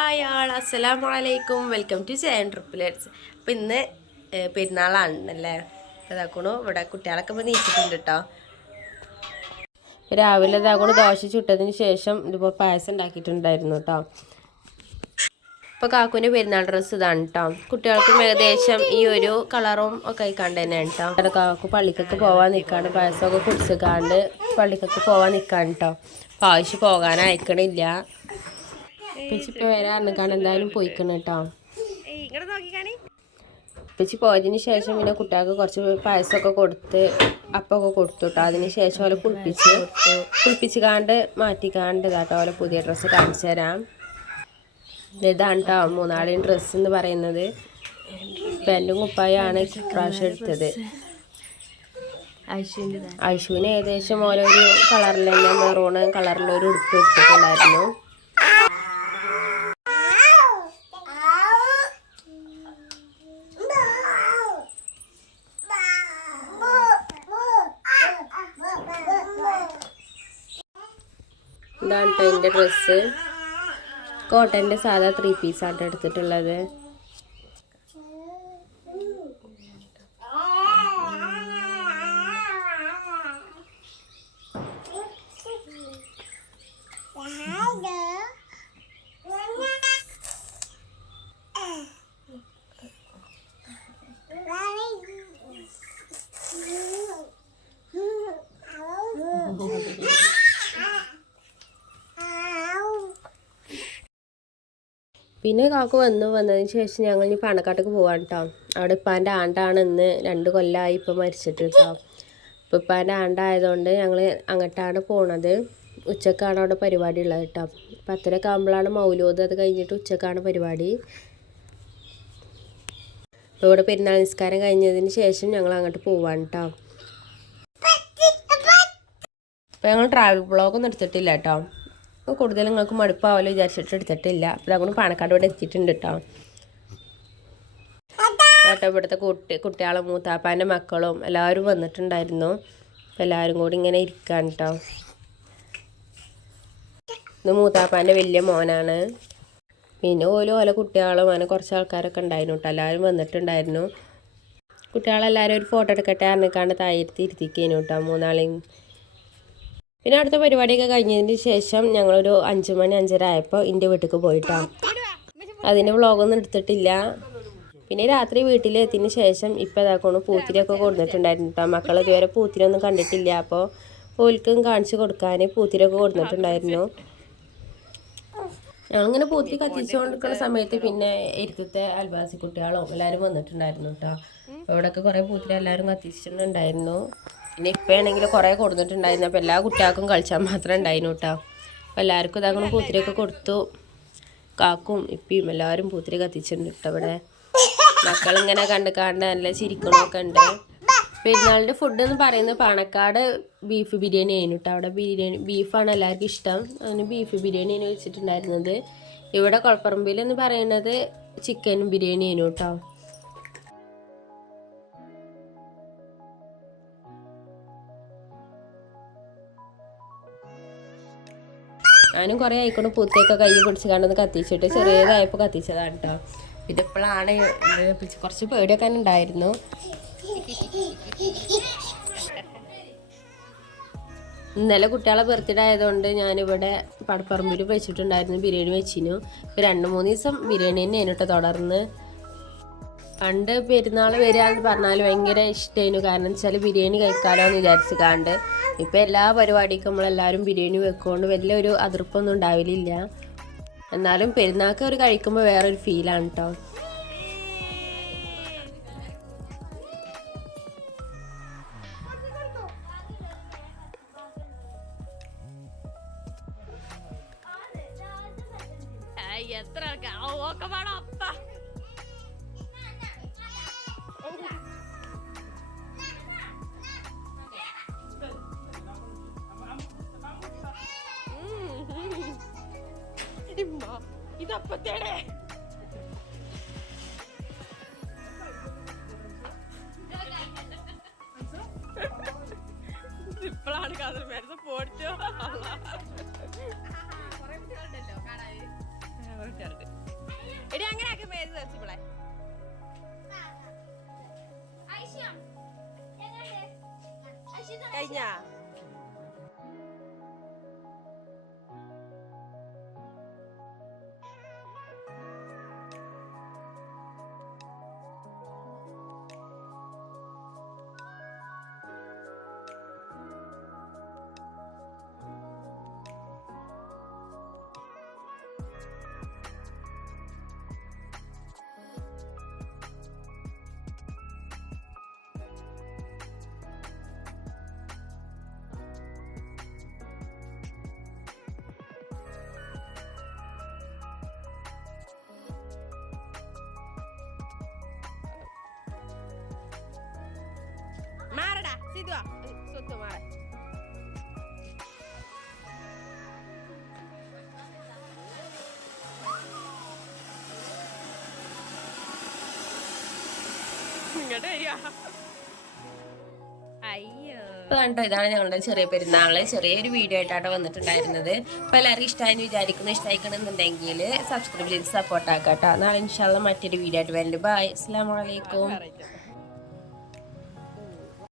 Hi ആൾ അസ്സലാമലൈക്കും welcome to Jayan ട്രിപ്പിലേറ്റ്സ്. അപ്പം ഇന്ന് പെരുന്നാളാണല്ലേ, ഇതാക്കണു ഇവിടെ കുട്ടികളൊക്കെ ഇപ്പോൾ നീച്ചിട്ടുണ്ട് കേട്ടോ. രാവിലെ ഇതാക്കണു ദോശ ചുട്ടതിന് ശേഷം ഇതിപ്പോൾ പായസം ഉണ്ടാക്കിയിട്ടുണ്ടായിരുന്നു കേട്ടോ. ഇപ്പോൾ കാക്കുവിൻ്റെ പെരുന്നാൾ ഡ്രസ്സ് ഇതാണ് കേട്ടോ. കുട്ടികൾക്കും ഏകദേശം ഈ ഒരു കളറും ഒക്കെ ആയിക്കാണ്ട് തന്നെയാണ് കേട്ടോ. കാക്കു പള്ളിക്കൊക്കെ പോകാൻ നിൽക്കാണ്ട് പായസമൊക്കെ കുടിച്ചിക്കാണ്ട് പള്ളിക്കൊക്കെ പോകാൻ നിൽക്കാണ് കേട്ടോ. അപ്പോൾ ആവശ്യം പോകാൻ അയക്കണില്ല. ഇപ്പച്ചിപ്പോൾ വരാറിനിക്കാണ് എന്തായാലും പോയിക്കണം കേട്ടോ. ഇപ്പച്ചി പോയതിന് ശേഷം പിന്നെ കുട്ടികൾക്ക് കുറച്ച് പായസമൊക്കെ കൊടുത്ത് അപ്പമൊക്കെ കൊടുത്തു കേട്ടോ. അതിന് ശേഷം അവരെ കുളിപ്പിച്ച് മാറ്റിക്കാണ്ട് കേട്ടോ അവരെ പുതിയ ഡ്രസ്സ് കാണിച്ചു തരാം. ഇതാണ് കേട്ടോ മൂന്നാളെയും ഡ്രസ്സ് എന്ന് പറയുന്നത്. പാൻറ്റും കുപ്പായാണ് ഇപ്രാവശ്യം എടുത്തത്. ഐഷുവിന് ഏകദേശം ഓരോരു കളറിൽ തന്നെ മെറൂണ് കളറിലൊരു ഉടുപ്പ് എടുത്തിട്ടുണ്ടായിരുന്നു. ഇതാണ് കേട്ടോ എൻ്റെ ഡ്രസ്സ്. കോട്ടൻ്റെ സാധാ 3 പീസാണ് എടുത്തിട്ടുള്ളത്. പിന്നെ കാക്കു വന്നതിന് ശേഷം ഞങ്ങൾ ഇനി പാണക്കാട്ടേക്ക് പോകാൻ കേട്ടോ. അവിടെ ഇപ്പാൻ്റെ ആണ്ടാണ് ഇന്ന് 2 കൊല്ലമായി ഇപ്പം മരിച്ചിട്ട് കേട്ടോ. ഇപ്പം ഇപ്പാൻ്റെ ആണ്ടായതുകൊണ്ട് ഞങ്ങൾ അങ്ങോട്ടാണ് പോണത്. ഉച്ചക്കാണ് അവിടെ പരിപാടി ഉള്ളത് കേട്ടോ. 10:30 ആകുമ്പോഴാണ് മൗലൂദ്. അത് കഴിഞ്ഞിട്ട് ഉച്ചക്കാണ് പരിപാടി. അപ്പോൾ ഇവിടെ പെരുന്നാൾ നിസ്കാരം കഴിഞ്ഞതിന് ശേഷം ഞങ്ങൾ അങ്ങോട്ട് പോവാണ് കേട്ടോ. അപ്പോൾ ഞങ്ങൾ ട്രാവൽ ബ്ലോഗൊന്നും എടുത്തിട്ടില്ല കേട്ടോ. കൂടുതൽ നിങ്ങൾക്ക് മടുപ്പാവല്ലോ വിചാരിച്ചിട്ട് എടുത്തിട്ടില്ല. അപ്പോൾ അതുകൊണ്ട് പാണക്കാട് ഇവിടെ എത്തിയിട്ടുണ്ട് കേട്ടോ. ഇവിടുത്തെ കുട്ടികളും മൂത്താപ്പാൻ്റെ മക്കളും എല്ലാവരും വന്നിട്ടുണ്ടായിരുന്നു. അപ്പോൾ എല്ലാവരും കൂടി ഇങ്ങനെ ഇരിക്കാൻ കേട്ടോ. ഇത് മൂത്താപ്പാൻ്റെ വലിയ മോനാണ്. പിന്നെ ഓല കുട്ടികളും അങ്ങനെ കുറച്ച് ആൾക്കാരൊക്കെ ഉണ്ടായിരുന്നു കേട്ടോ. എല്ലാവരും വന്നിട്ടുണ്ടായിരുന്നു. കുട്ടികളെല്ലാവരും ഒരു ഫോട്ടോ എടുക്കട്ടെ അറിഞ്ഞിക്കാണ്ട് ഇരുത്തിക്കേനു കേട്ടോ മൂന്നാളെയും. പിന്നെ അടുത്ത പരിപാടിയൊക്കെ കഴിഞ്ഞതിന് ശേഷം ഞങ്ങളൊരു 5 മണി 5:30 ആയപ്പോൾ എൻ്റെ വീട്ടിലേക്ക് പോയിട്ടാണ്. അതിൻ്റെ വ്ളോഗൊന്നും എടുത്തിട്ടില്ല. പിന്നെ രാത്രി വീട്ടിലെത്തിയതിന് ശേഷം ഇപ്പോൾ ഇതാക്കണം പൂത്തിരിയൊക്കെ കൊടുത്തിട്ടുണ്ടായിരുന്നു കേട്ടോ. മക്കൾ ഇതുവരെ പൂത്തിരിയൊന്നും കണ്ടിട്ടില്ല. അപ്പോൾ ഓൽക്കും കാണിച്ചു കൊടുക്കാൻ പൂത്തിരിയൊക്കെ കൊടുത്തിട്ടുണ്ടായിരുന്നു. ഞങ്ങളിങ്ങനെ പൂത്തിരി കത്തിച്ചുകൊണ്ടിരിക്കുന്ന സമയത്ത് പിന്നെ ഇരുത്തത്തെ അൽവാസി കുട്ടികളും എല്ലാവരും വന്നിട്ടുണ്ടായിരുന്നു കേട്ടോ. ഇവിടെയൊക്കെ കുറേ പൂത്തിരി എല്ലാവരും കത്തിച്ചിട്ടുണ്ടായിരുന്നു. പിന്നെ ഇപ്പം ആണെങ്കിൽ കുറേ കൊടുത്തിട്ടുണ്ടായിരുന്നു. അപ്പോൾ എല്ലാ കുട്ടികൾക്കും കളിച്ചാൽ മാത്രമേ ഉണ്ടായിരുന്നു കേട്ടോ. അപ്പോൾ എല്ലാവർക്കും ഇതാക്കണം പൂത്തിരിയൊക്കെ കൊടുത്തു. കാക്കും ഇപ്പിയും എല്ലാവരും പൂത്തിരി കത്തിച്ചിട്ടുണ്ട് കേട്ടോ. ഇവിടെ മക്കളിങ്ങനെ കണ്ട് നല്ല ചിരിക്കണമൊക്കെ ഉണ്ട്. പെരുന്നാളിൻ്റെ ഫുഡ് എന്ന് പറയുന്നത് പാണക്കാട് ബീഫ് ബിരിയാണി ആയിരുന്നു കേട്ടോ. അവിടെ ബീഫാണ് എല്ലാവർക്കും ഇഷ്ടം. അതിന് ബീഫ് ബിരിയാണിയാണ് വെച്ചിട്ടുണ്ടായിരുന്നത്. ഇവിടെ കൊളപ്പറമ്പിൽ എന്ന് പറയുന്നത് ചിക്കൻ ബിരിയാണി ആയിരുന്നു കേട്ടോ. ഞാനും കുറേ ആയിക്കൊണ്ട് പൂത്തിയൊക്കെ കൈ പിടിച്ച് കണ്ടൊന്ന് കത്തിച്ചിട്ട് ചെറിയതായപ്പോൾ കത്തിച്ചതാണ് കേട്ടോ. പിന്നെ ഇപ്പോഴാണ് കുറച്ച് പേടിയൊക്കെ ഉണ്ടായിരുന്നു. ഇന്നലെ കുട്ടികളെ ബർത്ത്ഡേ ആയതുകൊണ്ട് ഞാനിവിടെ പടപ്പറമ്പിൽ വെച്ചിട്ടുണ്ടായിരുന്നു ബിരിയാണി വെച്ചിരുന്നു. ഇപ്പോൾ 2-3 ദിവസം ബിരിയാണി തന്നെയാണ് കേട്ടോ തുടർന്ന്. പണ്ട് പെരുന്നാൾ വരിക എന്ന് പറഞ്ഞാൽ ഭയങ്കര ഇഷ്ടമായിരുന്നു. കാരണം വെച്ചാൽ ബിരിയാണി കഴിക്കാമല്ലോ എന്ന് വിചാരിച്ച് കാണ്ട്. ഇപ്പം എല്ലാ പരിപാടിക്കും നമ്മളെല്ലാവരും ബിരിയാണി വെക്കുകൊണ്ട് വലിയൊരു അതിർപ്പൊന്നും ഉണ്ടാവില്ല. എന്നാലും പെരുന്നാൾക്ക് ഒരു കഴിക്കുമ്പോൾ വേറൊരു ഫീലാണ് കേട്ടോ. ഇതപ്പത്തേടെ ഇപ്പോഴാണ് കഥ മേടിച്ച പോടിച്ചോ. ഏത് തച്ചിപ്പിളെ കഴിഞ്ഞ മാറടാ സിതുവാ സ്വത്ത് മാറ ഇങ്ങോട്ട് വരിക അയ്യോ കണ്ടോ ഇതാണ് ഞങ്ങളുടെ ചെറിയ പെരുന്നാള് ചെറിയൊരു വീഡിയോ ആയിട്ടാണ് വന്നിട്ടുണ്ടായിരുന്നത് അപ്പൊ എല്ലാവർക്കും ഇഷ്ടമായെന്ന് വിചാരിക്കുന്നു ഇഷ്ടമായിക്കണമെന്നുണ്ടെങ്കിൽ സബ്സ്ക്രൈബ് ചെയ്ത് സപ്പോർട്ട് ആക്കാം കേട്ടോ നാളെ ഇൻഷാല്ലാ മറ്റൊരു വീഡിയോ ആയിട്ട് വരുന്നുണ്ട് ബൈ അസ്സലാമു അലൈക്കും